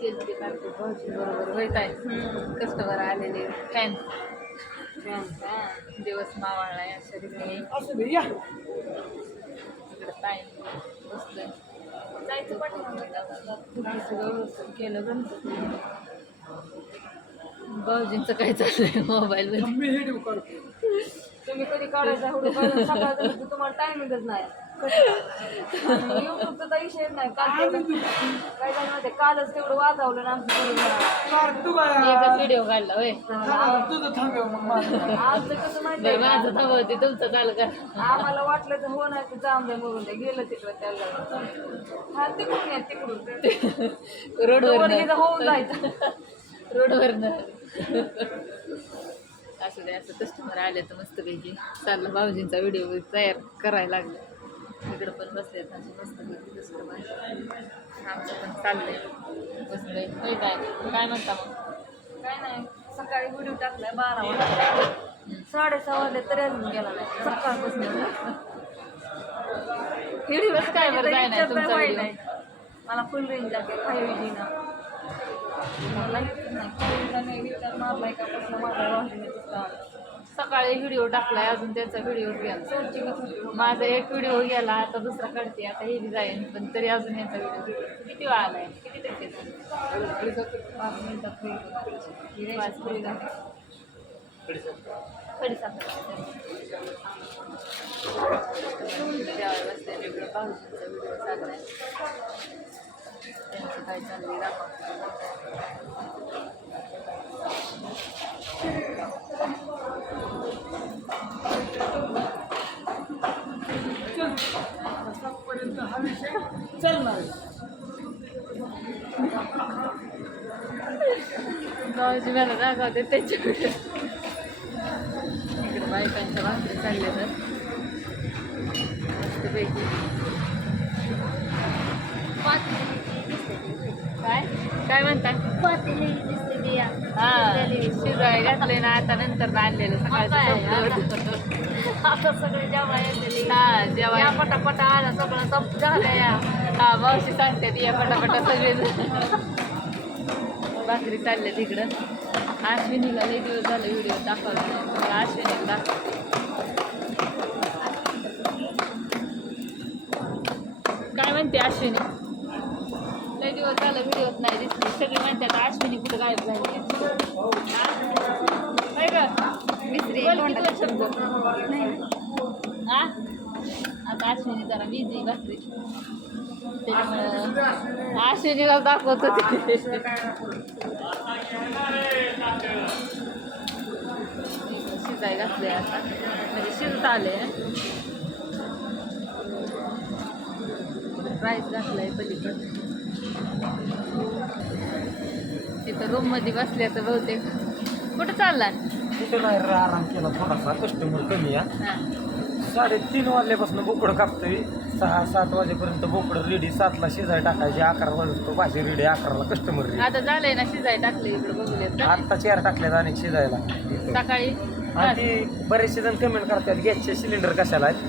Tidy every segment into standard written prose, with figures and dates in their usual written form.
Selfie काढतो भाऊजी बरोबर होत आहे कस्टमर आलेले फॅन दिवस मावळला या शरीराने इकडं टाईम बसलं जायचं पाठीमागे सगळं केलं गणपती भाऊजींचं काय चाललंय मोबाईलमध्ये तुम्ही कधी काढायचा सकाळचं तुम्हाला टायमिंगच नाही युट्यूबचा तर विषय नाही काल काय झालं माहिती कालच तेवढं वाजवलं ना एकच व्हिडिओ काढला होय आमचं कसं माहिती माझं थांबवते तुमचं चालू करा आम्हाला वाटलं तर हो नाही तर जांभे मरून ते गेलं तिकडं त्याला हा तिकडून या तिकडून रोडवर होऊन जायचं रोडवरनं असं दे असं कस्टमर आले तर मस्तपैकी चाललं भाऊजींचा व्हिडिओ तयार करायला लागलं इकडं पण बसलेत असे मस्तपैकी कस्टमर आमचं पण चाललंय बसलंय होय काय म्हणता मग काय नाही सकाळी व्हिडिओ टाकलाय 12 वाजता 6:30 वाजले तरी अजून गेला नाही सकाळपासून व्हिडिओच काय बरं जाय नाही तुमचा व्हिडिओ मला फुल रेंज आहे 5G ना सकाळी व्हिडिओ टाकलाय अजून त्यांचा व्हिडिओ गेला माझा एक व्हिडिओ गेला आता दुसरा काढते आता हे बी जाईन पण तरी अजून यांचा व्हिडिओ किती वेळा आलाय किती टक्के 5 मिनिटात व्हिडिओ चाललाय त्यांचं काय चाललंय भाऊजी मला दाखवते त्याच्या इकडे बायकांच्या भाकरी चालल्या तर मस्तपैकी काय म्हणतात हा शिजाय घातले ना आता नंतर आणलेलं सकाळचं आता सगळे जेव्हा येते हा जेव्हा पटापटा आला सगळं सब झालं या हा मावशी सांगते या पटापटा सगळे भाकरी चालल्या तिकडं अश्विनीला लई दिवस झालं व्हिडिओ दाखवला नाही अश्विनीला दाखवते काय म्हणते अश्विनी लई दिवस झालं व्हिडिओत नाही दिसली सगळे म्हणतात अश्विनी कुठं गायब झाली काय ग शब्द हा आता अश्विनी जरा बिझी भाकरी त्याच्यामुळं अश्विनीला दाखवत होते शिजाय घातले आता म्हणजे शिजत आले राईस घातलाय पलीकडे तिथं रूम मध्ये बसल्या तर बहुतेक कुठं चालला कुठं नाही आराम केला थोडासा कस्टमर कमी आहे 3:30 वाजल्यापासून बोकडं कापतोय 6-7 वाजेपर्यंत बोकडं रेडी 7ला शिजाय टाकायचे 11 वाजतो भाजी रेडी 11ला कस्टमर रेडी आता झालंय ना शिजाय टाकले इकडे बघूयात आत्ता 4 टाकल्यात अनेक शिजायला सकाळी आणि ती बरेचसे जण कमेंट करतात गॅसचे सिलेंडर कशाला आहेत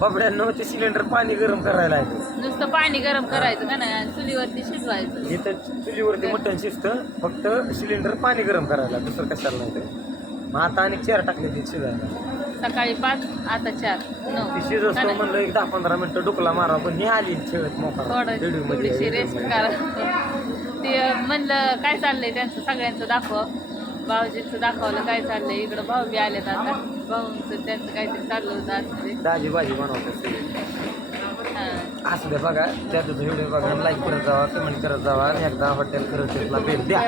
बाबड्यांना ते सिलेंडर पाणी गरम करायला आहे नुसतं पाणी गरम करायचं का नाही चुलीवरती शिजवायचं इथं चुलीवरती मटण शिजतं फक्त सिलेंडर पाणी गरम करायला दुसरं कशाला नाही तर मग आता अनेक 4 टाकले ते शिजायला सकाळी 5 आता 4 9 ती शिजवतो म्हणलं एक 10-15 मिनिटं डुकला मारा पण ही आली खेळत मोकळा थोडीशी रेस्ट करा ते म्हणलं काय चाललंय त्यांचं सगळ्यांचं दाखव भाऊजींचं दाखवलं काय चाललंय इकडं भाऊ बी आलेत आता भाऊंचं त्यांचं काहीतरी चाललं होतं आतमध्ये दाजी भाजी बनवतात सगळे हां असू द्या बघा त्यात व्हिडिओ बघा लाईक करत जावा कमेंट करत जावा एकदा हॉटेल खरंच भेट द्या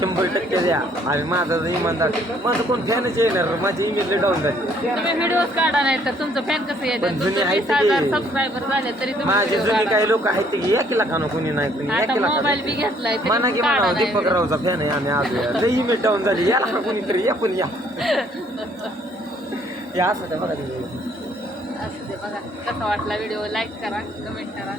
100% द्या आणि माझा इमानदार माझं कोण फॅनच येणार माझी इमेज डाऊन झाली तुम्ही व्हिडिओज काढा नाही तर तुमचं फॅन कसं येतं जुने आहेत 20,000 सबस्क्रायबर झाले तरी तुम्ही माझे video जुने काढा. काही लोक आहेत की 1 लाखानं कोणी नाही कोणी 1 आता मोबाईल बी लाखानं घेतलाय तरी म्हणा की काढा म्हणा नाही दीपकरावचा फॅन आहे आम्ही आज लई इमेज डाऊन झाली याला का कोणीतरी या पण या असं त्या बघा असं ते बघा कसा वाटला व्हिडिओ लाईक करा कमेंट करा